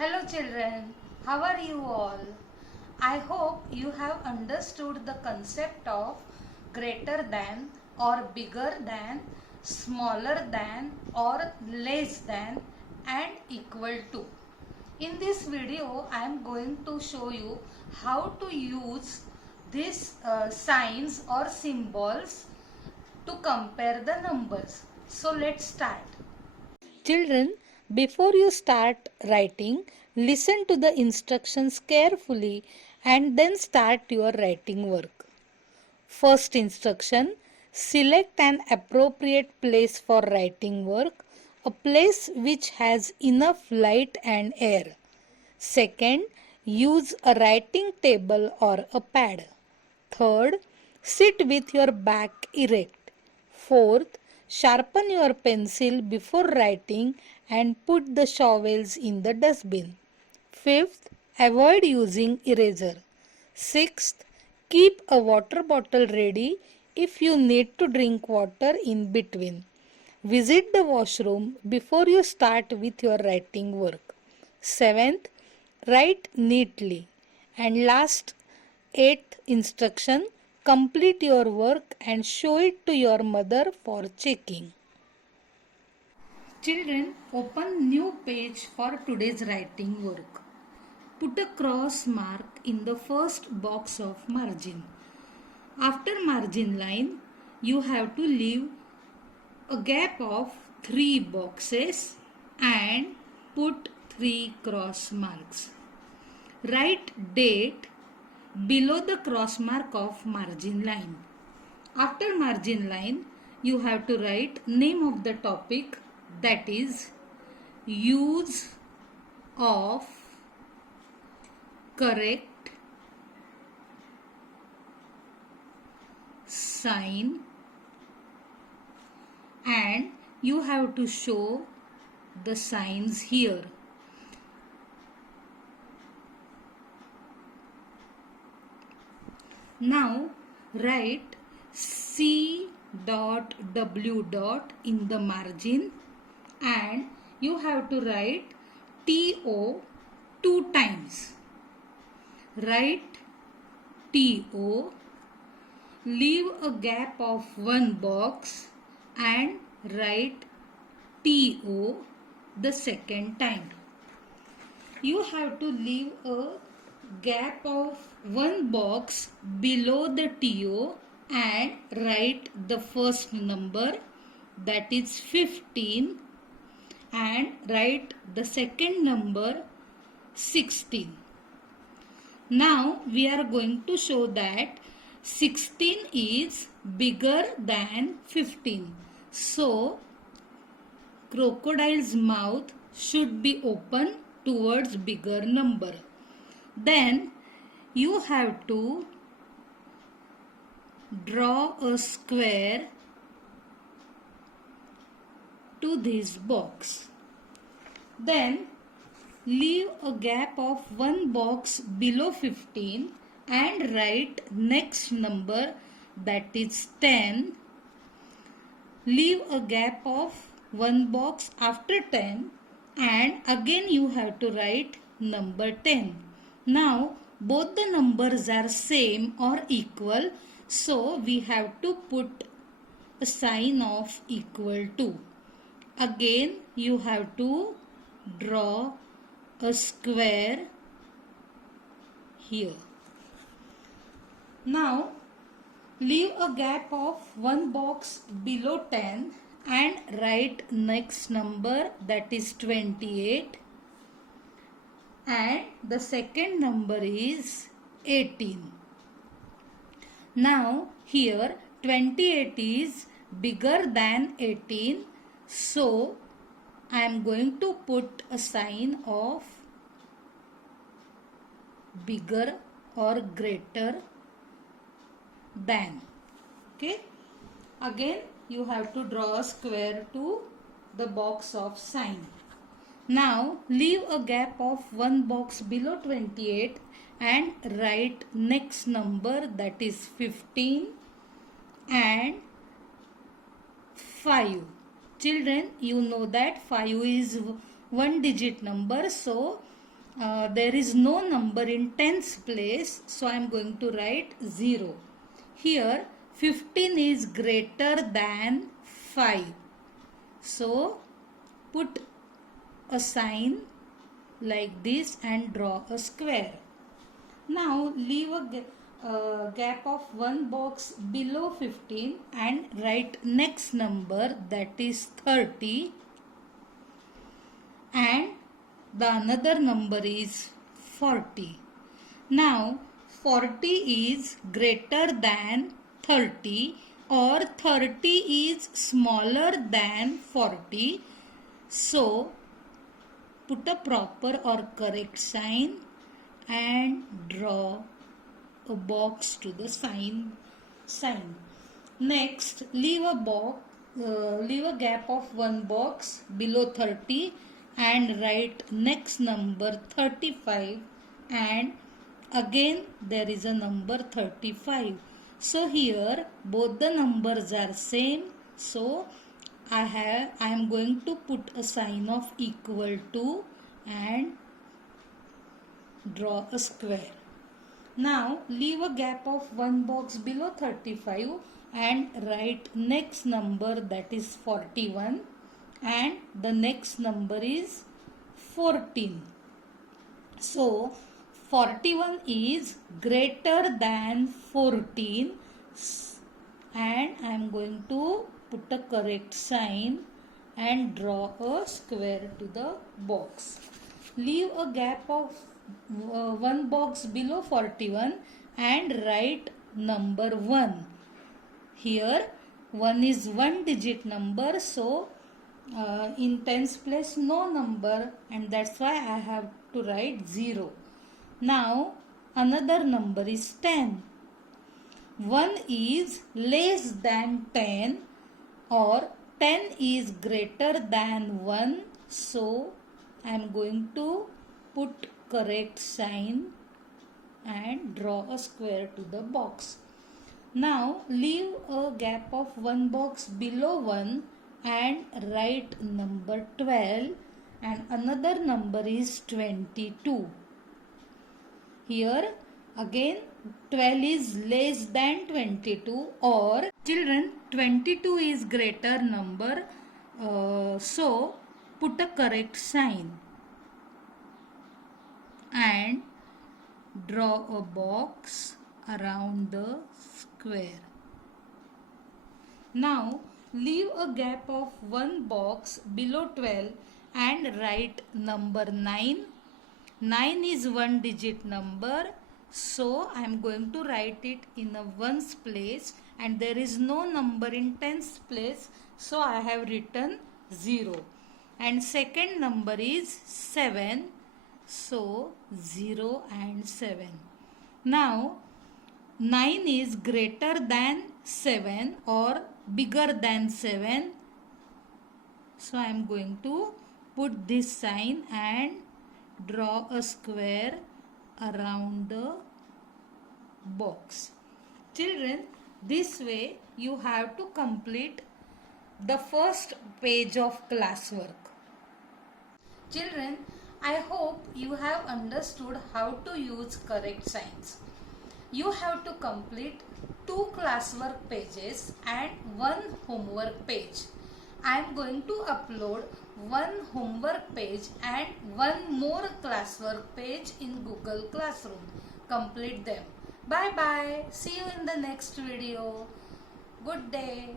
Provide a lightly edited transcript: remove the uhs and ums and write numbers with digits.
Hello children, how are you all? I hope you have understood the concept of greater than or bigger than, smaller than or less than and equal to. In this video, I am going to show you how to use these signs or symbols to compare the numbers. So let's start. Children, before you start writing, listen to the instructions carefully and then start your writing work. First instruction, select an appropriate place for writing work, a place which has enough light and air. Second, use a writing table or a pad. Third, sit with your back erect. Fourth, sharpen your pencil before writing and put the shovels in the dustbin. Fifth, avoid using eraser. Sixth, keep a water bottle ready if you need to drink water in between. Visit the washroom before you start with your writing work. Seventh, write neatly. And last, eighth instruction, complete your work and show it to your mother for checking. Children, open new page for today's writing work. Put a cross mark in the first box of margin. After margin line, you have to leave a gap of 3 boxes and put 3 cross marks. Write date below the cross mark of margin line. After margin line, you have to write name of the topic, that is use of correct sign, and you have to show the signs here. Now write C.W. in the margin, and you have to write TO 2 times. Write TO, leave a gap of 1 box and write TO the second time. You have to leave a gap of 1 box below the TO and write the first number, that is 15, and write the second number 16. Now we are going to show that 16 is bigger than 15. So crocodile's mouth should be open towards bigger number. Then you have to draw a square to this box. Then leave a gap of 1 box below 15 and write next number, that is 10. Leave a gap of 1 box after 10 and again you have to write number 10. Now both the numbers are same or equal, so we have to put a sign of equal to. Again you have to draw a square here. Now leave a gap of 1 box below 10 and write next number, that is 28, and the second number is 18. Now here 28 is bigger than 18, so I am going to put a sign of bigger or greater than. Okay, again you have to draw a square to the box of sign. Now leave a gap of 1 box below 28 and write next number, that is 15 and 5. Children, you know that 5 is 1 digit number, so there is no number in tens place, so I am going to write 0. Here 15 is greater than 5. So put a sign like this and draw a square. Now leave a gap of one box below 15 and write next number, that is 30, and the another number is 40. Now 40 is greater than 30 or 30 is smaller than 40. So put a proper or correct sign and draw a box to the sign. Next, leave a gap of one box below 30 and write next number 35, and again there is a number 35. So here both the numbers are same. So I am going to put a sign of equal to and draw a square. Now leave a gap of one box below 35 and write next number, that is 41, and the next number is 14. So 41 is greater than 14, and I am going to put a correct sign and draw a square to the box. Leave a gap of one box below 41 and write number 1. Here 1 is one digit number, so in tens place no number, and that's why I have to write 0. Now another number is 10. 1 is less than 10 or 10 is greater than 1, so I am going to put correct sign and draw a square to the box. Now leave a gap of one box below 1 and write number 12, and another number is 22. Here again 12 is less than 22, or children 22 is greater number, so put a correct sign and draw a box around the square. Now leave a gap of one box below 12 and write number 9. 9 is one digit number, so I am going to write it in a ones place, and there is no number in tens place, so I have written 0. And second number is 7, so 0 and 7. Now 9 is greater than 7 or bigger than 7, so I am going to put this sign and draw a square around the box. Children, this way you have to complete the first page of classwork. Children, I hope you have understood how to use correct signs. You have to complete 2 classwork pages and 1 homework page. I am going to upload 1 homework page and 1 more classwork page in Google Classroom. Complete them. Bye bye. See you in the next video. Good day.